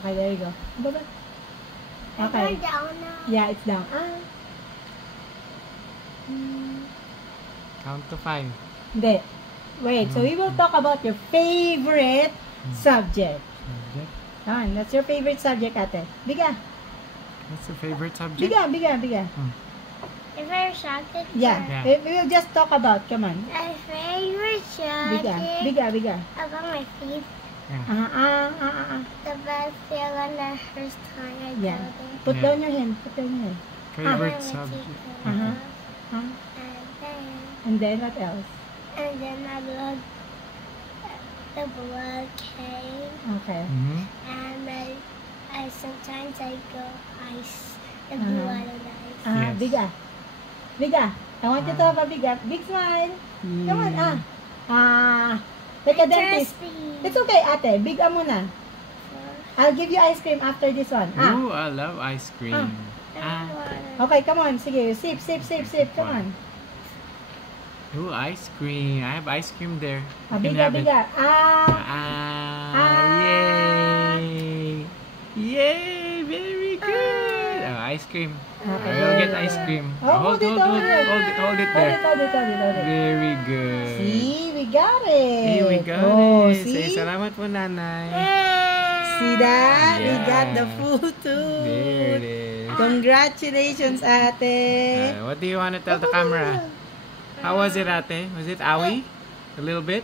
Okay, there you go. Baba. Okay. Down now. Yeah, it's down. Count to 5. Hindi. Wait, so we will talk about your favorite subject. Subject? That's your favorite subject, ate. Biga. What's your favorite subject? Biga. Your favorite subject? Yeah. Yeah. We will just talk about, come on. My favorite subject. Biga. About my favorite. Yeah. The best feeling the first time I Yeah. go there. Put Yeah. down your hand. Put down your hand. Favorite I'm a subject? teacher. Uh-huh. Huh? And then what else? And then I love the blood cake. Okay. Mm-hmm. And I sometimes I go ice. The Uh-huh. blood and ice. Yes. Biga. I want you to have a big smile. Come on, like a dentist. Trust me. It's okay, ate. Big muna. I'll give you ice cream after this one. Ooh, I love ice cream. Okay, come on. Sige, sip. Come on. Ooh, ice cream. I have ice cream there. You can Biga. have it. Yay! Yay! Very good. Ice cream. Okay. I'll get ice cream. Hold it. Hold it there. Hold it. Very good. See, we got it. Hey, we got it. Say See? salamat po, nanay. See that? We got the Yeah. food too. There it is. Congratulations, ate. What do you want to tell the camera? How was it, ate? Was it awi? A little bit?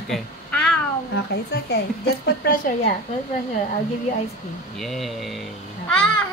Okay. Ow. Okay, it's okay. Just put pressure, yeah. Put pressure. I'll give you ice cream. Yay. Ah.